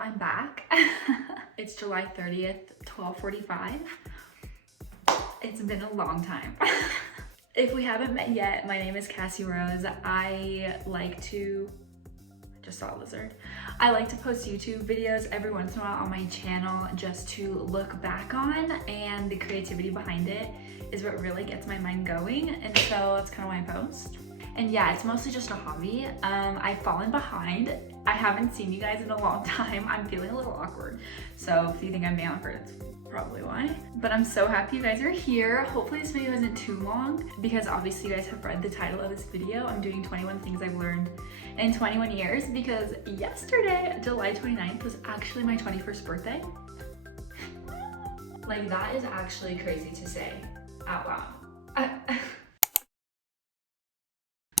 I'm back. It's July 30th, 12:45. It's been a long time. If we haven't met yet, my name is Cassie Rose. I just saw a lizard. I like to post YouTube videos every once in a while on my channel just to look back on, and the creativity behind it is what really gets my mind going, and so that's kind of why I post. And yeah, it's mostly just a hobby. I've fallen behind. I haven't seen you guys in a long time. I'm feeling a little awkward. So if you think I'm bamford, it's probably why. But I'm so happy you guys are here. Hopefully this video isn't too long because obviously you guys have read the title of this video. I'm doing 21 things I've learned in 21 years because yesterday, July 29th, was actually my 21st birthday. Like, that is actually crazy to say out loud.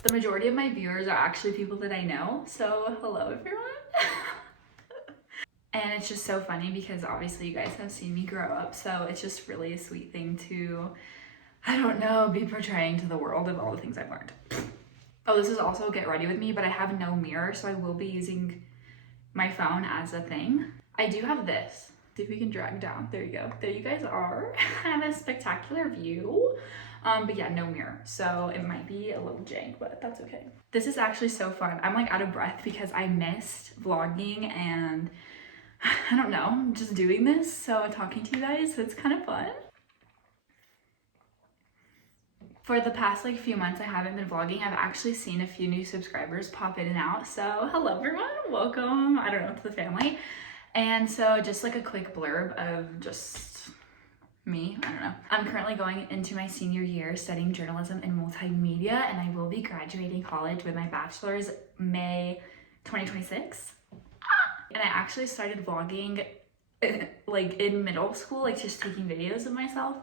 The majority of my viewers are actually people that I know, so hello everyone. And it's just so funny because obviously you guys have seen me grow up, so it's just really a sweet thing to, I don't know, be portraying to the world of all the things I've learned. Oh, this is also get ready with me, but I have no mirror, so I will be using my phone as a thing. I do have this. See if we can drag down. There you go. There you guys are. I have a spectacular view. But yeah, no mirror, so it might be a little jank, but that's okay. This is actually so fun. I'm like out of breath because I missed vlogging and I don't know, just doing this, so talking to you guys, so it's kind of fun. For the past like few months I haven't been vlogging. I've actually seen a few new subscribers pop in and out, so hello everyone, welcome, I don't know, to the family. And so just like a quick blurb of just me, I don't know. I'm currently going into my senior year studying journalism and multimedia, and I will be graduating college with my bachelor's May 2026. And I actually started vlogging like in middle school, like just taking videos of myself.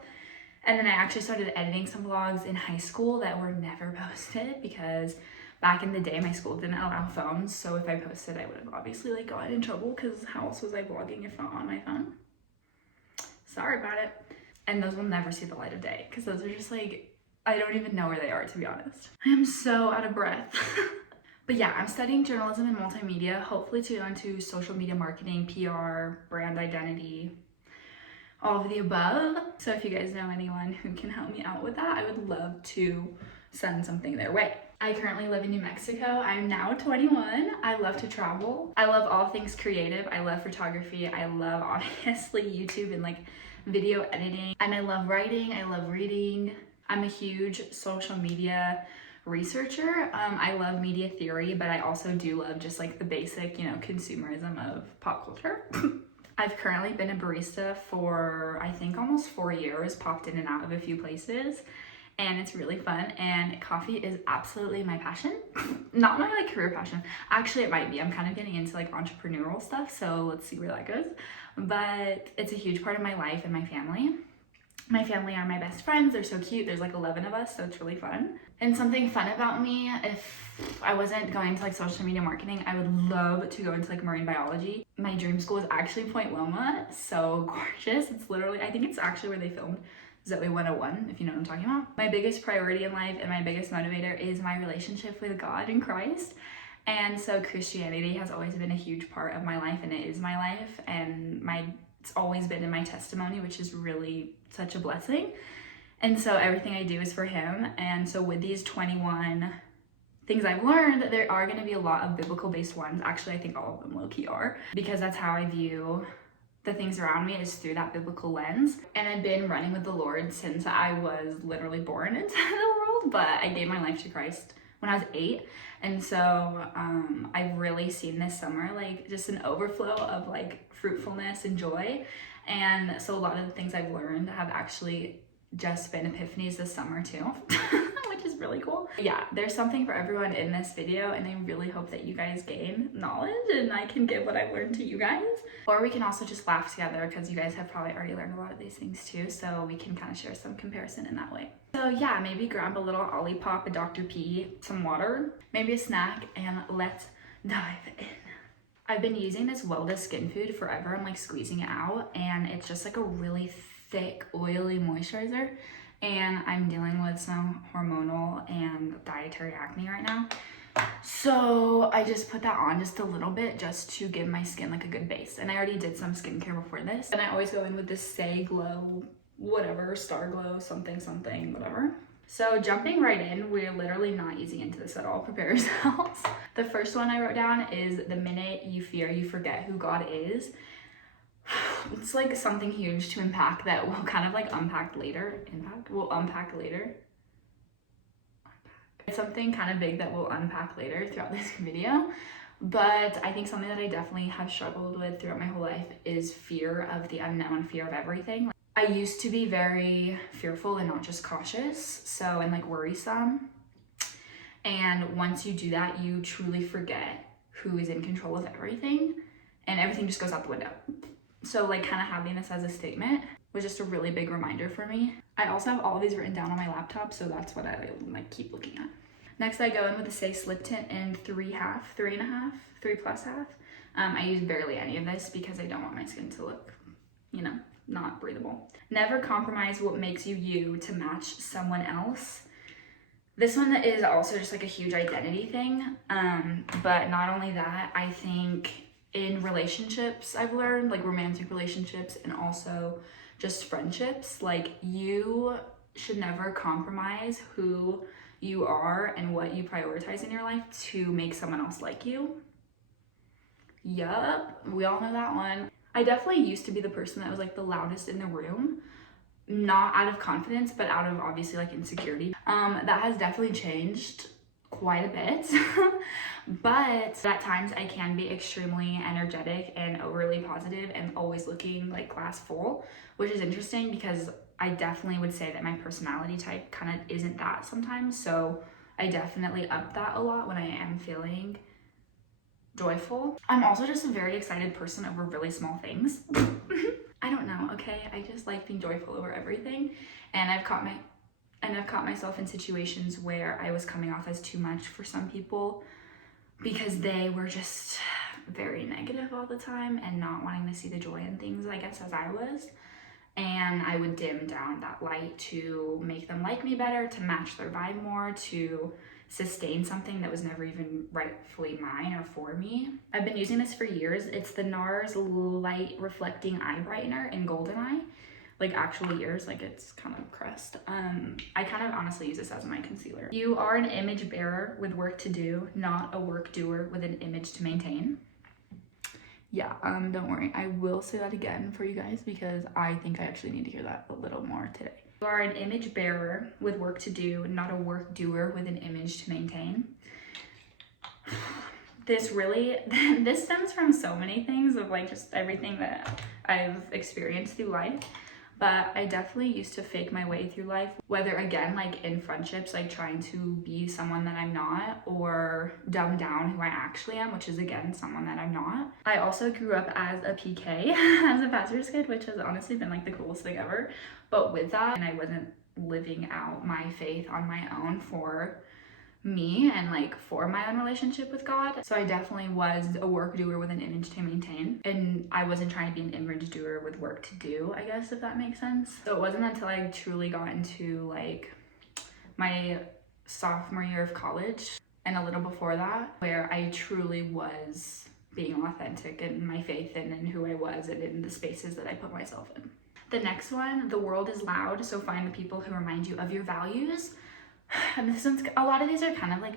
And then I actually started editing some vlogs in high school that were never posted because back in the day my school didn't allow phones, so if I posted I would have obviously like gotten in trouble because how else was I vlogging if not on my phone? Sorry about it. And those will never see the light of day because those are just like, I don't even know where they are, to be honest. I am so out of breath. But yeah, I'm studying journalism and multimedia, hopefully to go into social media marketing, PR, brand identity, all of the above. So if you guys know anyone who can help me out with that, I would love to send something their way. I currently live in New Mexico. I'm now 21. I love to travel. I love all things creative. I love photography. I love obviously YouTube and like video editing. And I love writing. I love reading. I'm a huge social media researcher. I love media theory, but I also do love just like the basic, consumerism of pop culture. I've currently been a barista for I think almost 4 years, popped in and out of a few places, and it's really fun, and coffee is absolutely my passion. Not my like career passion. Actually, it might be. I'm kind of getting into like entrepreneurial stuff, so let's see where that goes. But it's a huge part of my life and my family. My family are my best friends. They're so cute. There's like 11 of us, so it's really fun. And something fun about me, if I wasn't going to like social media marketing, I would love to go into like marine biology. My dream school is actually Point Loma. So gorgeous. It's literally, I think it's actually where they filmed Zoe 101, if you know what I'm talking about. My biggest priority in life and my biggest motivator is my relationship with God and Christ. And so Christianity has always been a huge part of my life, and it is my life, and it's always been in my testimony, which is really such a blessing. And so everything I do is for him. And so with these 21 things I've learned, there are going to be a lot of biblical based ones. Actually, I think all of them low-key are, because that's how I view the things around me, is through that biblical lens. And I've been running with the Lord since I was literally born into the world, but I gave my life to Christ when I was 8. And so I've really seen this summer like just an overflow of like fruitfulness and joy. And so a lot of the things I've learned have actually just been epiphanies this summer too, which is really cool. Yeah, there's something for everyone in this video, and I really hope that you guys gain knowledge and I can give what I've learned to you guys. Or we can also just laugh together because you guys have probably already learned a lot of these things too, so we can kind of share some comparison in that way. So yeah, maybe grab a little Olipop, a Dr. P, some water, maybe a snack, and let's dive in. I've been using this Welda Skin Food forever. I'm like squeezing it out, and it's just like a really thick, oily moisturizer. And I'm dealing with some hormonal and dietary acne right now. So I just put that on just a little bit just to give my skin like a good base. And I already did some skincare before this. And I always go in with this Say Glow, whatever, Star Glow, something, something, whatever. So jumping right in, we're literally not easing into this at all. Prepare yourselves. The first one I wrote down is the minute you fear, you forget who God is. It's like something huge to unpack that we'll kind of like unpack later. We'll unpack later. It's something kind of big that we'll unpack later throughout this video. But I think something that I definitely have struggled with throughout my whole life is fear of the unknown, fear of everything. I used to be very fearful and not just cautious, and like worrisome. And once you do that, you truly forget who is in control of everything, and everything just goes out the window. So like kind of having this as a statement was just a really big reminder for me. I also have all of these written down on my laptop, so that's what I like keep looking at. Next, I go in with the Say Slip Tint in 3.5, 3.5, 3+1/2. I use barely any of this because I don't want my skin to look, not breathable. Never compromise what makes you you to match someone else. This one is also just like a huge identity thing. But not only that, I think in relationships, I've learned, like romantic relationships and also just friendships, like you should never compromise who you are and what you prioritize in your life to make someone else like you. Yup, we all know that one. I definitely used to be the person that was like the loudest in the room, not out of confidence, but out of obviously like insecurity. That has definitely changed quite a bit. But at times I can be extremely energetic and overly positive and always looking like glass full, which is interesting because I definitely would say that my personality type kind of isn't that sometimes. So I definitely up that a lot when I am feeling joyful. I'm also just a very excited person over really small things. I don't know, okay? I just like being joyful over everything. And I've caught myself in situations where I was coming off as too much for some people because they were just very negative all the time and not wanting to see the joy in things, I guess, as I was. And I would dim down that light to make them like me better, to match their vibe more, to sustain something that was never even rightfully mine or for me. I've been using this for years. It's the NARS Light Reflecting Eye Brightener in Golden Eye. Like actual years, like it's kind of crust. I kind of honestly use this as my concealer. You are an image bearer with work to do, not a work doer with an image to maintain. Yeah, don't worry. I will say that again for you guys because I think I actually need to hear that a little more today. You are an image bearer with work to do, not a work doer with an image to maintain. This stems from so many things of like just everything that I've experienced through life. But I definitely used to fake my way through life, whether again, like in friendships, like trying to be someone that I'm not, or dumb down who I actually am, which is again, someone that I'm not. I also grew up as a PK, as a pastor's kid, which has honestly been like the coolest thing ever. But with that, and I wasn't living out my faith on my own for me and like for my own relationship with God. So I definitely was a work doer with an image to maintain, and I wasn't trying to be an image doer with work to do, I guess, if that makes sense. So it wasn't until I truly got into like my sophomore year of college and a little before that where I truly was being authentic in my faith and in who I was and in the spaces that I put myself in. The next one, the world is loud, so find the people who remind you of your values. And this one's, a lot of these are kind of like,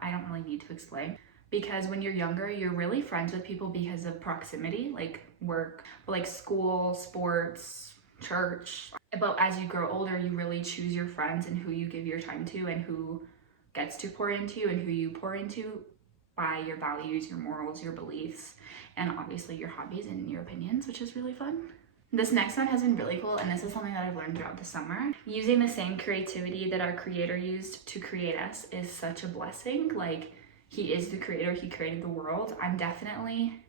I don't really need to explain, because when you're younger, you're really friends with people because of proximity, like work, like school, sports, church. But as you grow older, you really choose your friends and who you give your time to and who gets to pour into you and who you pour into by your values, your morals, your beliefs, and obviously your hobbies and your opinions, which is really fun. This next one has been really cool, and this is something that I've learned throughout the summer. Using the same creativity that our creator used to create us is such a blessing. Like, he is the creator, he created the world. I'm definitely,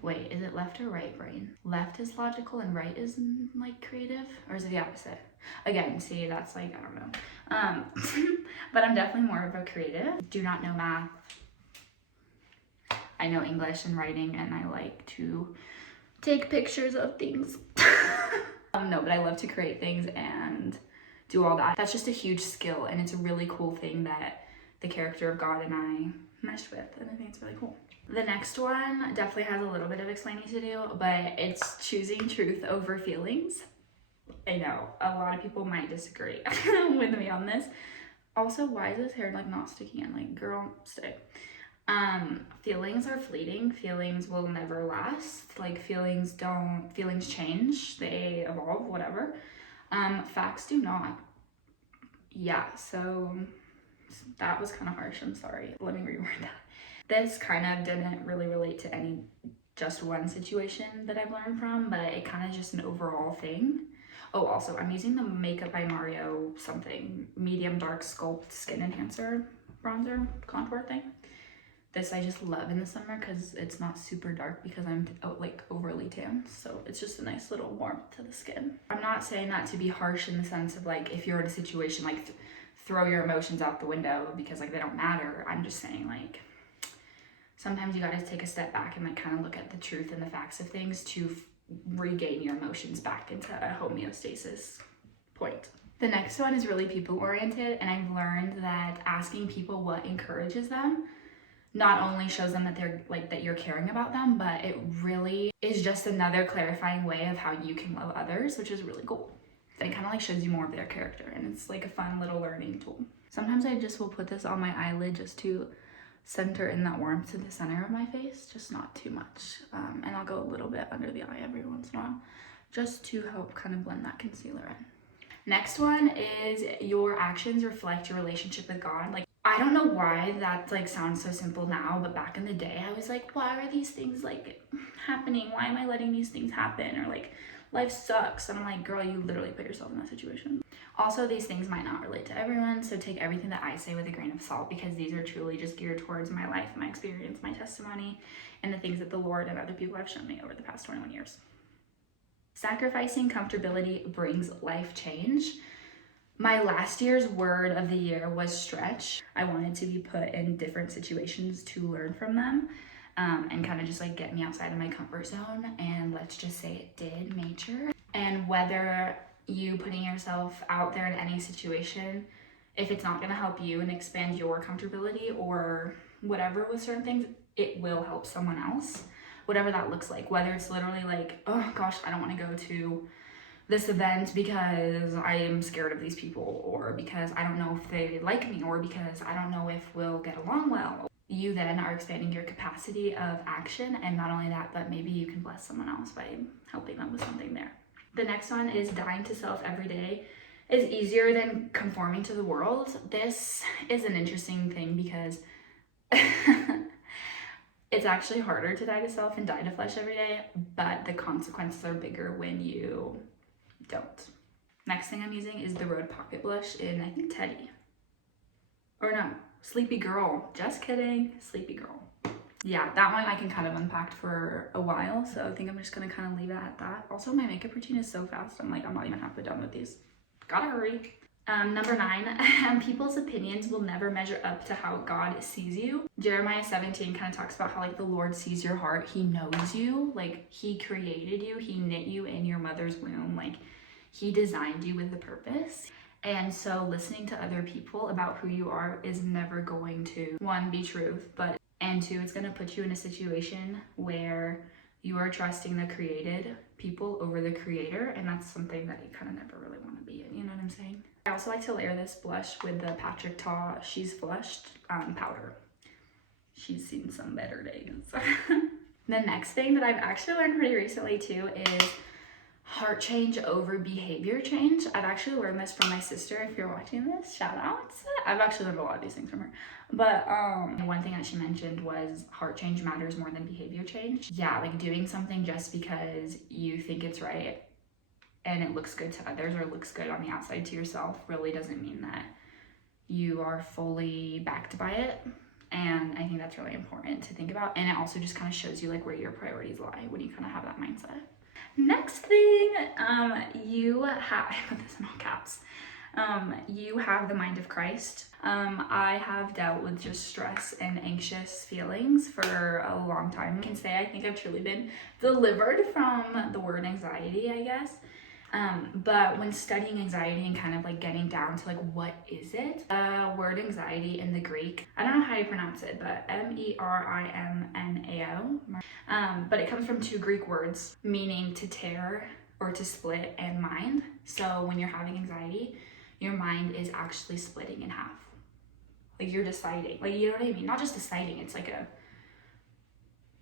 wait, is it left or right brain? Left is logical and right is like creative, or is it the opposite? Again, see, that's like, I don't know. But I'm definitely more of a creative. Do not know math. I know English and writing, and I like to take pictures of things. No, but I love to create things and do all that. That's just a huge skill, and it's a really cool thing that the character of God and I meshed with, and I think it's really cool. The next one definitely has a little bit of explaining to do, but it's choosing truth over feelings. I know a lot of people might disagree with me on this. Also, why is his hair like not sticking in? Like, girl, stay. Feelings are fleeting. Feelings will never last. Like, feelings change, they evolve, whatever. Facts do not. Yeah, so that was kind of harsh, I'm sorry. Let me reword that. This kind of didn't really relate to any just one situation that I've learned from, but it kind of just an overall thing. Oh, also, I'm using the Makeup by Mario something medium dark sculpt skin enhancer bronzer contour thing. This I just love in the summer because it's not super dark because I'm like overly tan, so it's just a nice little warmth to the skin. I'm not saying that to be harsh in the sense of like if you're in a situation like throw your emotions out the window because like they don't matter. I'm just saying like sometimes you gotta take a step back and like kind of look at the truth and the facts of things to regain your emotions back into a homeostasis point. The next one is really people oriented, and I've learned that asking people what encourages them not only shows them that they're like that you're caring about them, but it really is just another clarifying way of how you can love others, which is really cool. It kind of like shows you more of their character, and it's like a fun little learning tool. Sometimes I just will put this on my eyelid just to center in that warmth to the center of my face, just not too much. And I'll go a little bit under the eye every once in a while, just to help kind of blend that concealer in. Next one is your actions reflect your relationship with God. Like, I don't know why that like sounds so simple now, but back in the day I was like, why are these things like happening? Why am I letting these things happen? Or like, life sucks. And I'm like, girl, you literally put yourself in that situation. Also, these things might not relate to everyone, so take everything that I say with a grain of salt, because these are truly just geared towards my life, my experience, my testimony, and the things that the Lord and other people have shown me over the past 21 years. Sacrificing comfortability brings life change. My last year's word of the year was stretch. I wanted to be put in different situations to learn from them, and kind of just like get me outside of my comfort zone. And let's just say it did, major. And whether you putting yourself out there in any situation, if it's not going to help you and expand your comfortability or whatever with certain things, it will help someone else, whatever that looks like. Whether it's literally like, oh gosh, I don't want to go to this event because I am scared of these people, or because I don't know if they like me, or because I don't know if we'll get along well. You then are expanding your capacity of action, and not only that, but maybe you can bless someone else by helping them with something there. The next one is dying to self every day is easier than conforming to the world. This is an interesting thing because it's actually harder to die to self and die to flesh every day, but the consequences are bigger when you don't. Next thing I'm using is the Rhode Pocket Blush in, I think, Teddy. Or no, Sleepy Girl. Just kidding, Sleepy Girl. Yeah, that one I can kind of unpack for a while, so I think I'm just gonna kind of leave it at that. Also, my makeup routine is so fast, I'm like, I'm not even halfway done with these. Gotta hurry. Number 9, people's opinions will never measure up to how God sees you. Jeremiah 17 kind of talks about how like the Lord sees your heart. He knows you, like he created you, he knit you in your mother's womb, like he designed you with a purpose. And so listening to other people about who you are is never going to, one, be truth, and 2, it's going to put you in a situation where you are trusting the created people over the creator, and that's something that you kind of never really want to be in, you know what I'm saying? I also like to layer this blush with the Patrick Ta She's Flushed powder. She's seen some better days. The next thing that I've actually learned pretty recently too is heart change over behavior change. I've actually learned this from my sister. If you're watching this, shout out. I've actually learned a lot of these things from her. But one thing that she mentioned was heart change matters more than behavior change. Yeah, like doing something just because you think it's right and it looks good to others or looks good on the outside to yourself really doesn't mean that you are fully backed by it. And I think that's really important to think about. And it also just kind of shows you like where your priorities lie when you kind of have that mindset. Next thing, you have, I put this in all caps, you have the mind of Christ. I have dealt with just stress and anxious feelings for a long time. I can say I think I've truly been delivered from the word anxiety, I guess. But when studying anxiety and kind of like getting down to like what is it, word anxiety in the Greek, I don't know how you pronounce it, but Merimnao, but it comes from two Greek words meaning to tear or to split and mind. So when you're having anxiety, your mind is actually splitting in half. Like you're deciding, like, you know what I mean? Not just deciding, it's like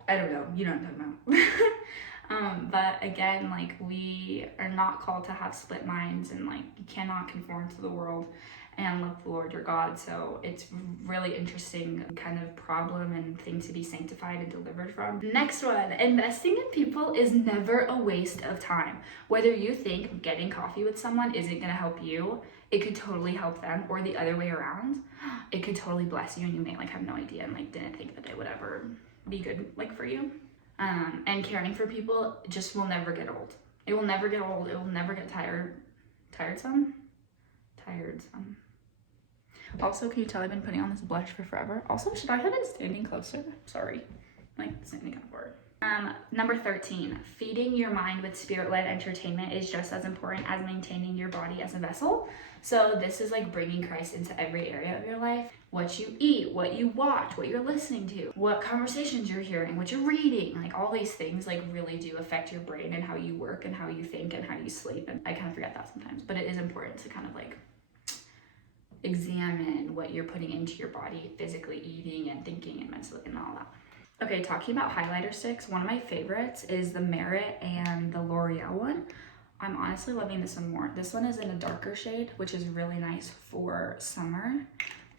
I don't know, you know what I'm talking about. But again, like, we are not called to have split minds, and like you cannot conform to the world and love the Lord your God. So it's really interesting kind of problem and thing to be sanctified and delivered from. Next one, investing in people is never a waste of time. Whether you think getting coffee with someone isn't gonna help you, it could totally help them, or the other way around. It could totally bless you and you may like have no idea and like didn't think that it would ever be good like for you. And caring for people just will never get old. It will never get old. It will never get tiresome. Also, can you tell I've been putting on this blush for forever? Also, should I have been standing closer? Sorry, like standing up forward. Number 13, feeding your mind with spirit-led entertainment is just as important as maintaining your body as a vessel. So this is like bringing Christ into every area of your life. What you eat, what you watch, what you're listening to, what conversations you're hearing, what you're reading, like all these things like really do affect your brain and how you work and how you think and how you sleep. And I kind of forget that sometimes, but it is important to kind of like examine what you're putting into your body, physically eating and thinking and mentally and all that. Okay, talking about highlighter sticks, one of my favorites is the Merit and the L'Oreal one. I'm honestly loving this one more. This one is in a darker shade, which is really nice for summer.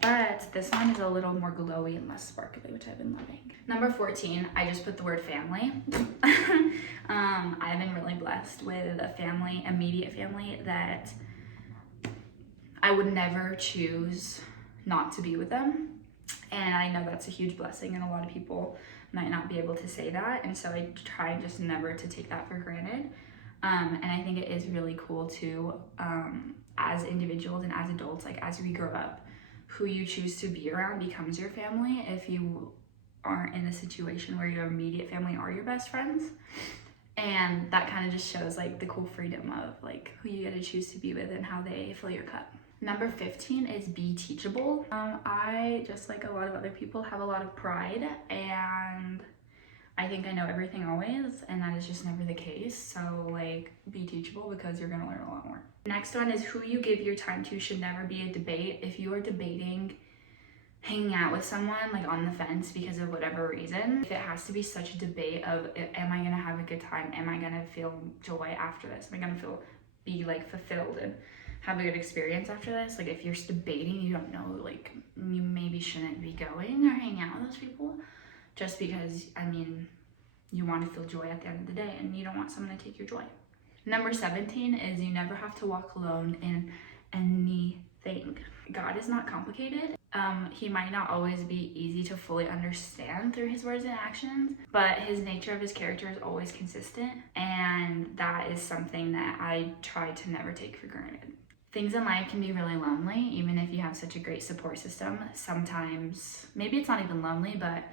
But this one is a little more glowy and less sparkly, which I've been loving. Number 14, I just put the word family. I've been really blessed with a family, immediate family, that I would never choose not to be with them. And I know that's a huge blessing, and a lot of people might not be able to say that. And so I try just never to take that for granted. And I think it is really cool to, as individuals and as adults, like as we grow up, who you choose to be around becomes your family. If you aren't in a situation where your immediate family are your best friends. And that kind of just shows like the cool freedom of like who you get to choose to be with and how they fill your cup. Number 15 is be teachable. I, just like a lot of other people, have a lot of pride, and I think I know everything always, and that is just never the case. So like, be teachable, because you're gonna learn a lot more. Next one is who you give your time to should never be a debate. If you are debating hanging out with someone like on the fence because of whatever reason, if it has to be such a debate of, am I gonna have a good time? Am I gonna feel joy after this? Am I gonna be like fulfilled and have a good experience after this? Like if you're debating, you don't know, like you maybe shouldn't be going or hanging out with those people, just because, I mean, you want to feel joy at the end of the day and you don't want someone to take your joy. Number 17 is you never have to walk alone in anything. God is not complicated. He might not always be easy to fully understand through his words and actions, but his nature of his character is always consistent, and that is something that I try to never take for granted. Things in life can be really lonely, even if you have such a great support system. Sometimes, maybe it's not even lonely, but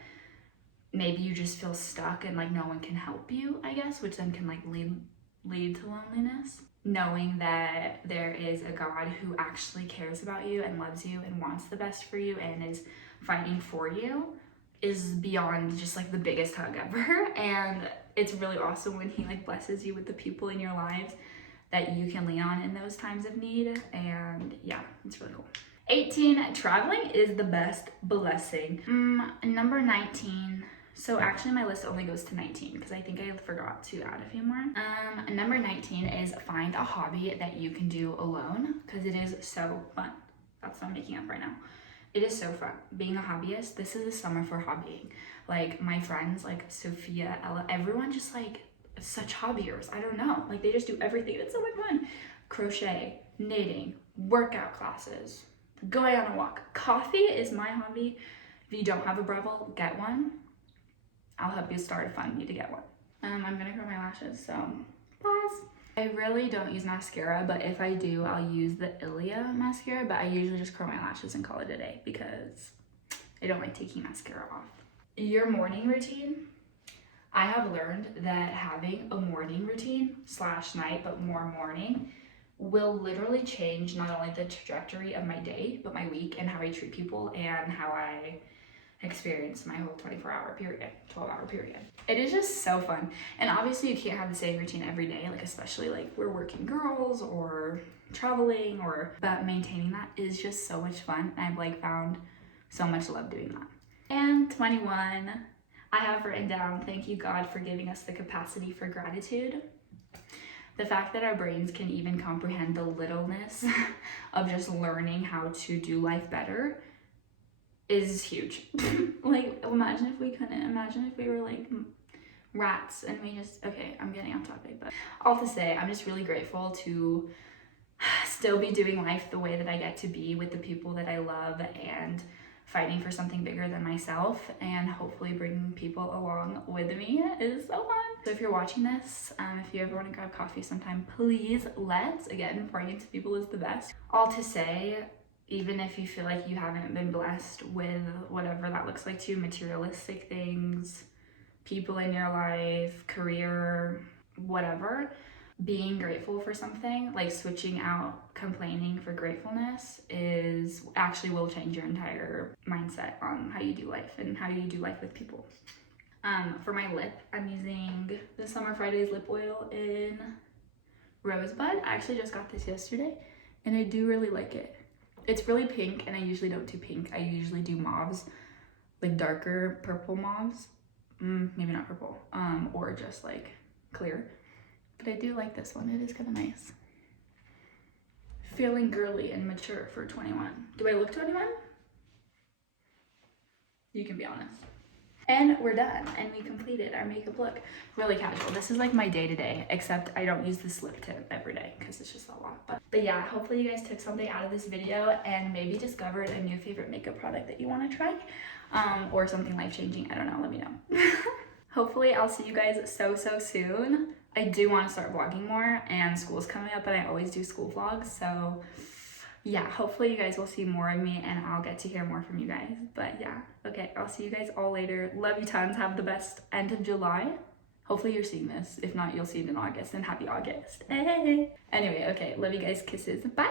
maybe you just feel stuck and like no one can help you, I guess, which then can like lead to loneliness. Knowing that there is a God who actually cares about you and loves you and wants the best for you and is fighting for you is beyond just like the biggest hug ever. And it's really awesome when he like blesses you with the people in your lives that you can lean on in those times of need. And yeah, it's really cool. 18, traveling is the best blessing. Number 19. So actually my list only goes to 19 because I think I forgot to add a few more. Number 19 is find a hobby that you can do alone, because it is so fun. That's what I'm making up right now. It is so fun. Being a hobbyist, this is the summer for hobbying. Like my friends, like Sophia, Ella, everyone just like such hobbyers. I don't know. Like they just do everything. It's so much fun. Crochet, knitting, workout classes, going on a walk. Coffee is my hobby. If you don't have a Breville, get one. I'll help you start a fund me to get one. I'm gonna curl my lashes, so pause. I really don't use mascara, but if I do, I'll use the Ilia mascara, but I usually just curl my lashes and call it a day because I don't like taking mascara off. Your morning routine, I have learned that having a morning routine slash night, but more morning, will literally change not only the trajectory of my day, but my week and how I treat people and how I experience my whole 24-hour period, 12-hour period. It is just so fun. And obviously you can't have the same routine every day, like especially like we're working girls or traveling, but maintaining that is just so much fun. And I've like found so much love doing that. And 21, I have written down, thank you God for giving us the capacity for gratitude. The fact that our brains can even comprehend the littleness of just learning how to do life better is huge. Like, imagine if we couldn't. Imagine if we were like rats and we just, okay, I'm getting off topic, but all to say, I'm just really grateful to still be doing life the way that I get to be with the people that I love and fighting for something bigger than myself, and hopefully bringing people along with me is so fun. So if you're watching this, if you ever want to grab coffee sometime, please let's. Again, pouring into people is the best. All to say, even if you feel like you haven't been blessed with whatever that looks like to you, materialistic things, people in your life, career, whatever, being grateful for something, like switching out complaining for gratefulness, is actually will change your entire mindset on how you do life and how you do life with people. For my lip, I'm using the Summer Fridays lip oil in Rosebud. I actually just got this yesterday and I do really like it. It's really pink and I usually don't do pink. I usually do mauves, like darker purple mauves. Maybe not purple, or just like clear. But I do like this one. It is kind of nice. Feeling girly and mature for 21. Do I look 21? You can be honest. And we're done, and we completed our makeup look. Really casual. This is like my day-to-day, except I don't use this lip tint every day because it's just a lot. But yeah, hopefully you guys took something out of this video and maybe discovered a new favorite makeup product that you want to try, or something life-changing. I don't know. Let me know. Hopefully I'll see you guys so soon. I do want to start vlogging more, and school's coming up, and I always do school vlogs, so yeah, hopefully you guys will see more of me and I'll get to hear more from you guys. But yeah, okay, I'll see you guys all later. Love you tons. Have the best end of July. Hopefully you're seeing this. If not, you'll see it in August, and happy August. Hey. Anyway, okay, love you guys. Kisses. Bye.